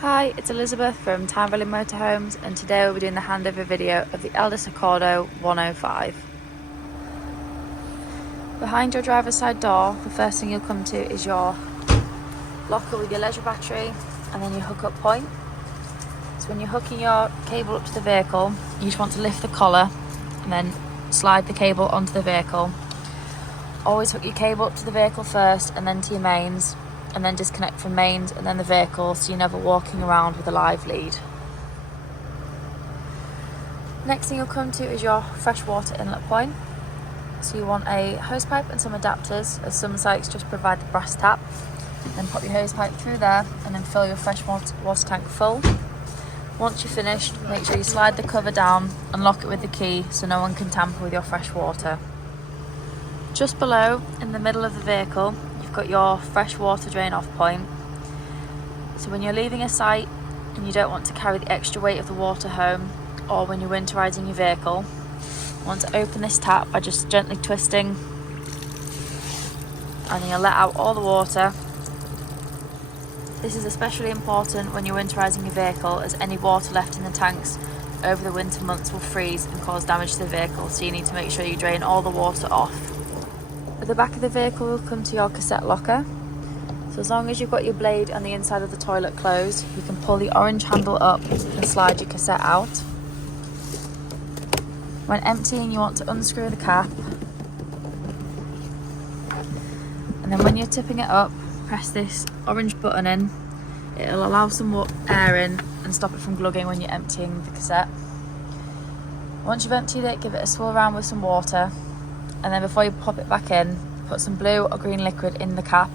Hi, it's Elizabeth from Valley Motorhomes, and today we'll be doing the handover video of the Elddis Accordo 105. Behind your driver's side door, the first thing you'll come to is your locker with your leisure battery and then your hookup point. So when you're hooking your cable up to the vehicle, you just want to lift the collar and then slide the cable onto the vehicle. Always hook your cable up to the vehicle first and then to your mains, and then disconnect from mains and then the vehicle, so you're never walking around with a live lead. Next thing you'll come to is your freshwater inlet point. So you want a hose pipe and some adapters, as some sites just provide the brass tap. Then pop your hose pipe through there and then fill your freshwater tank full. Once you're finished, make sure you slide the cover down and lock it with the key so no one can tamper with your fresh water. Just below, in the middle of the vehicle, you've got your fresh water drain off point. So when you're leaving a site and you don't want to carry the extra weight of the water home, or when you're winterizing your vehicle, you want to open this tap by just gently twisting, and you'll let out all the water. This is especially important when you're winterizing your vehicle, as any water left in the tanks over the winter months will freeze and cause damage to the vehicle, so you need to make sure you drain all the water off. At the back of the vehicle will come to your cassette locker. So as long as you've got your blade and the inside of the toilet closed, you can pull the orange handle up and slide your cassette out. When emptying, you want to unscrew the cap. And then when you're tipping it up, press this orange button in. It'll allow some air in and stop it from glugging when you're emptying the cassette. Once you've emptied it, give it a swirl around with some water. And then before you pop it back in, put some blue or green liquid in the cap,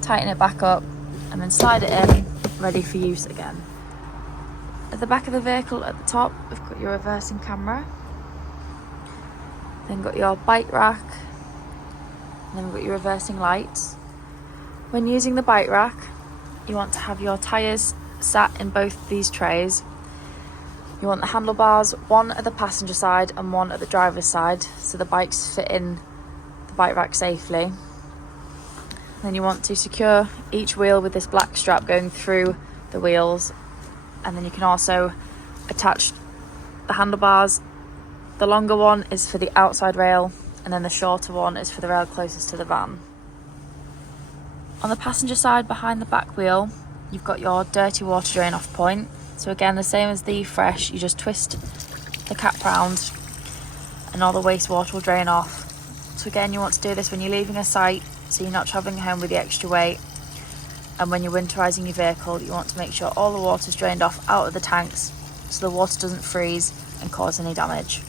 tighten it back up, and then slide it in, ready for use again. At the back of the vehicle at the top, we've got your reversing camera, then got your bike rack, and then we've got your reversing lights. When using the bike rack, you want to have your tyres sat in both these trays. You want the handlebars, one at the passenger side and one at the driver's side, so the bikes fit in the bike rack safely. Then you want to secure each wheel with this black strap going through the wheels, and then you can also attach the handlebars. The longer one is for the outside rail, and then the shorter one is for the rail closest to the van. On the passenger side behind the back wheel, you've got your dirty water drain off point. So again, the same as the fresh, you just twist the cap round and all the wastewater will drain off. So again, you want to do this when you're leaving a site, so you're not travelling home with the extra weight. And when you're winterising your vehicle, you want to make sure all the water's drained off out of the tanks so the water doesn't freeze and cause any damage.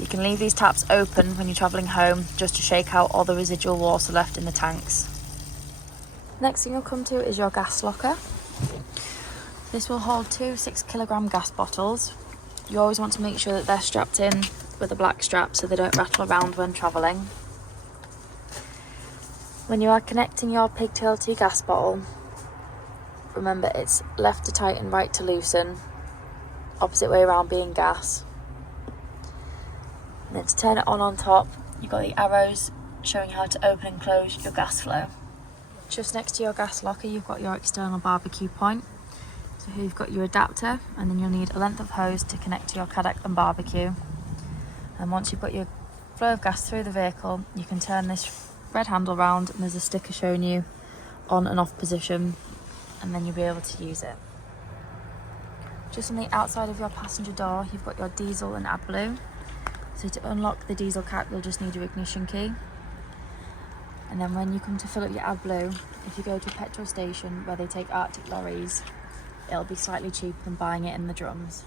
You can leave these taps open when you're travelling home, just to shake out all the residual water left in the tanks. Next thing you'll come to is your gas locker. This will hold 2 6-kilogram gas bottles. You always want to make sure that they're strapped in with a black strap so they don't rattle around when travelling. When you are connecting your pigtail to your gas bottle, remember it's left to tighten, right to loosen, opposite way around being gas. And then to turn it on top, you've got the arrows showing how to open and close your gas flow. Just next to your gas locker, you've got your external barbecue point. So here you've got your adapter, and then you'll need a length of hose to connect to your Cadec and barbecue. And once you've got your flow of gas through the vehicle, you can turn this red handle round and there's a sticker showing you on and off position, and then you'll be able to use it. Just on the outside of your passenger door, you've got your diesel and AdBlue. So to unlock the diesel cap, you'll just need your ignition key. And then when you come to fill up your AdBlue, if you go to a petrol station where they take Arctic lorries, it'll be slightly cheaper than buying it in the drums.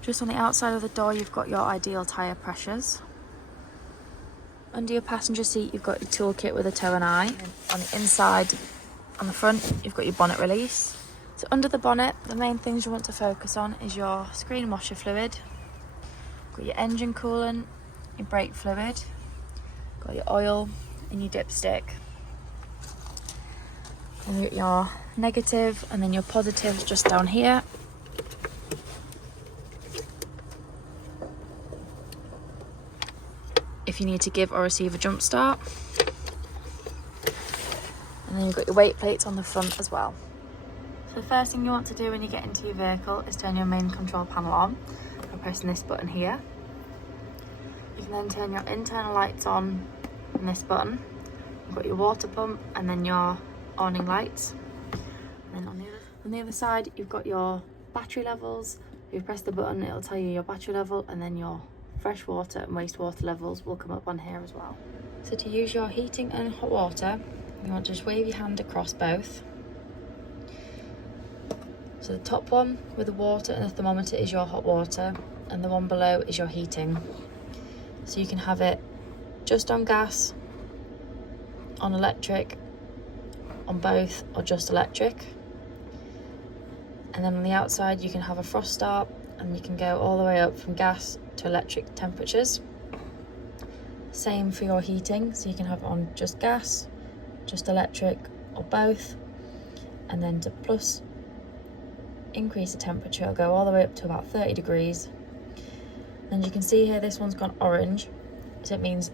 Just on the outside of the door, you've got your ideal tyre pressures. Under your passenger seat, you've got your toolkit with a toe and eye. And on the inside, on the front, you've got your bonnet release. So under the bonnet, the main things you want to focus on is your screen washer fluid, got your engine coolant, your brake fluid, got your oil and your dipstick. And you've got your negative and then your positives just down here. If you need to give or receive a jump start. And then you've got your weight plates on the front as well. So the first thing you want to do when you get into your vehicle is turn your main control panel on by pressing this button here. You can then turn your internal lights on this button. You've got your water pump and then your awning lights. And then on the other side, you've got your battery levels. If you press the button, it'll tell you your battery level, and then your fresh water and wastewater levels will come up on here as well. So to use your heating and hot water, you want to just wave your hand across both. So the top one with the water and the thermometer is your hot water, and the one below is your heating. So you can have it just on gas, on electric, on both, or just electric. And then on the outside you can have a frost start, and you can go all the way up from gas to electric temperatures. Same for your heating, so you can have it on just gas, just electric, or both. And then to plus increase the temperature, it'll go all the way up to about 30 degrees. And you can see here this one's gone orange, so it means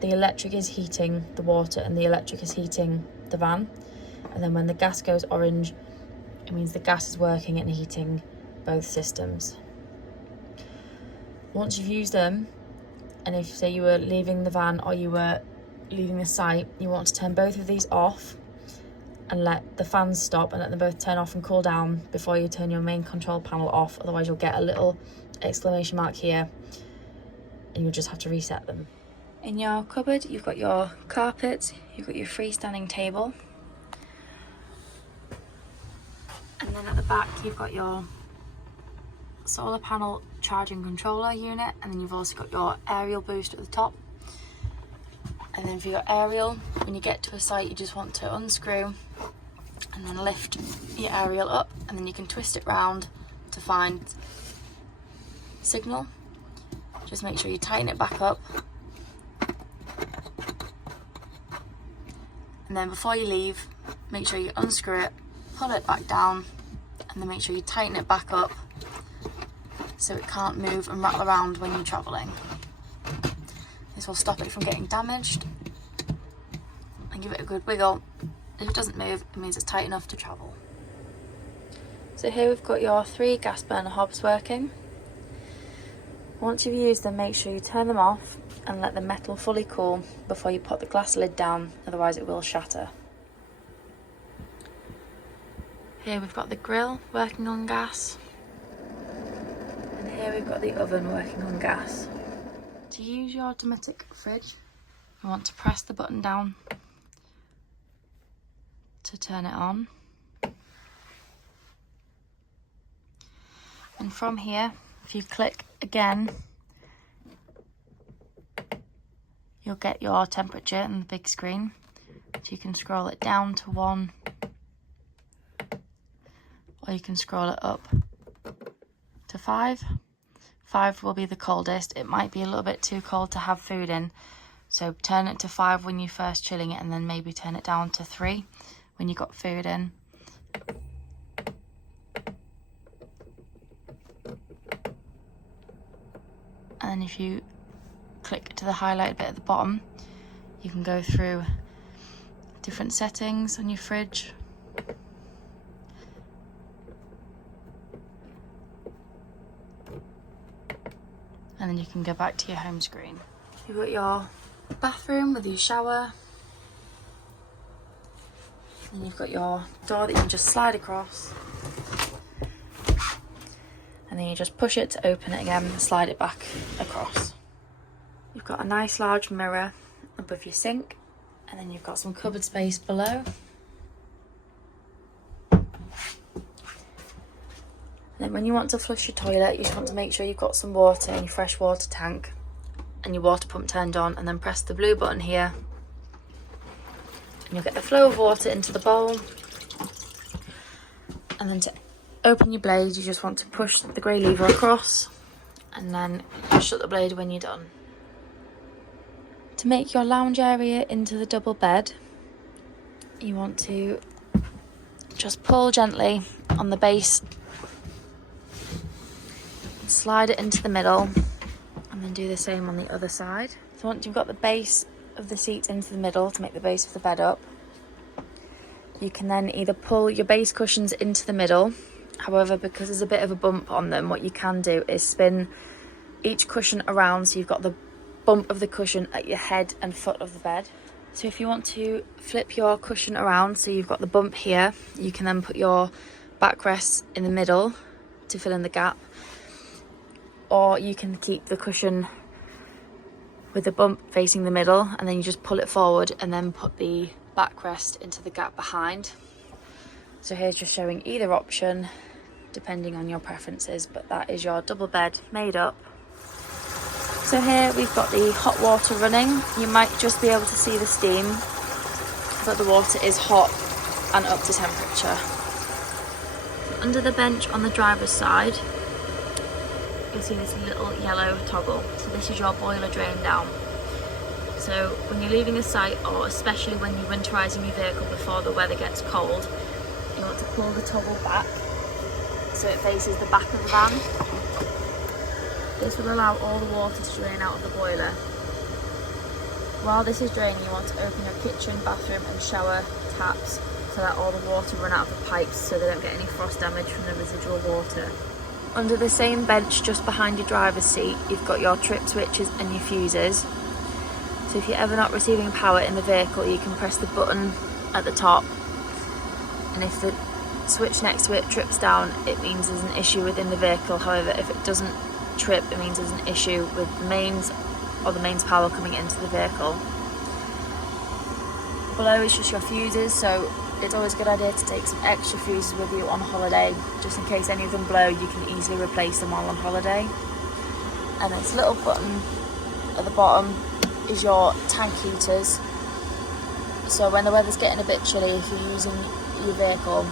the electric is heating the water and the electric is heating the van. And then when the gas goes orange, it means the gas is working and heating both systems. Once you've used them, and if say you were leaving the van or you were leaving the site, you want to turn both of these off and let the fans stop and let them both turn off and cool down before you turn your main control panel off. Otherwise you'll get a little exclamation mark here and you'll just have to reset them. In your cupboard, you've got your carpets, you've got your freestanding table, and then at the back you've got your solar panel charging controller unit, and then you've also got your aerial boost at the top. And then for your aerial, when you get to a site, you just want to unscrew and then lift your aerial up, and then you can twist it round to find signal. Just make sure you tighten it back up, and then before you leave, make sure you unscrew it, pull it back down, and then make sure you tighten it back up so it can't move and rattle around when you're travelling. This will stop it from getting damaged, and give it a good wiggle. If it doesn't move, it means it's tight enough to travel. So here we've got your 3 gas burner hobs working. Once you've used them, make sure you turn them off and let the metal fully cool before you put the glass lid down, otherwise it will shatter. Here we've got the grill working on gas, and here we've got the oven working on gas. To use your automatic fridge, you want to press the button down to turn it on. And from here, if you click again, you'll get your temperature in the big screen. So you can scroll it down to 1, or you can scroll it up to 5. 5 will be the coldest. It might be a little bit too cold to have food in, so turn it to 5 when you're first chilling it, and then maybe turn it down to 3 when you got food in. And then if you click to the highlighted bit at the bottom, you can go through different settings on your fridge. And then you can go back to your home screen. You've got your bathroom with your shower. And you've got your door that you can just slide across. And then you just push it to open it again and slide it back across. You've got a nice large mirror above your sink, and then you've got some cupboard space below. And then when you want to flush your toilet, you just want to make sure you've got some water in your fresh water tank and your water pump turned on, and then press the blue button here. And you'll get the flow of water into the bowl. And then to open your blade, you just want to push the grey lever across and then shut the blade when you're done. To make your lounge area into the double bed, you want to just pull gently on the base, slide it into the middle, and then do the same on the other side. So once you've got the base of the seats into the middle to make the base of the bed up, you can then either pull your base cushions into the middle. However, because there's a bit of a bump on them, what you can do is spin each cushion around so you've got the bump of the cushion at your head and foot of the bed. So if you want to flip your cushion around so you've got the bump here, you can then put your backrest in the middle to fill in the gap, or you can keep the cushion with the bump facing the middle and then you just pull it forward and then put the backrest into the gap behind. So here's just showing either option depending on your preferences, but that is your double bed made up. So here we've got the hot water running. You might just be able to see the steam, but the water is hot and up to temperature. Under the bench on the driver's side, you'll see this little yellow toggle. So this is your boiler drain down. So when you're leaving the site, or especially when you're winterising your vehicle before the weather gets cold, you want to pull the toggle back so it faces the back of the van. This will allow all the water to drain out of the boiler. While this is draining, you want to open your kitchen, bathroom and shower taps so that all the water run out of the pipes so they don't get any frost damage from the residual water. Under the same bench just behind your driver's seat, you've got your trip switches and your fuses. So if you're ever not receiving power in the vehicle, you can press the button at the top, and if the switch next to it trips down, it means there's an issue within the vehicle. However, if it doesn't trip, it means there's an issue with the mains or the mains power coming into the vehicle. Below is just your fuses, so it's always a good idea to take some extra fuses with you on holiday, just in case any of them blow. You can easily replace them while on holiday. And this little button at the bottom is your tank heaters. So when the weather's getting a bit chilly, if you're using your vehicle,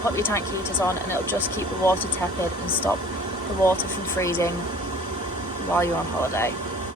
pop your tank heaters on and it'll just keep the water tepid and stop the water from freezing while you're on holiday.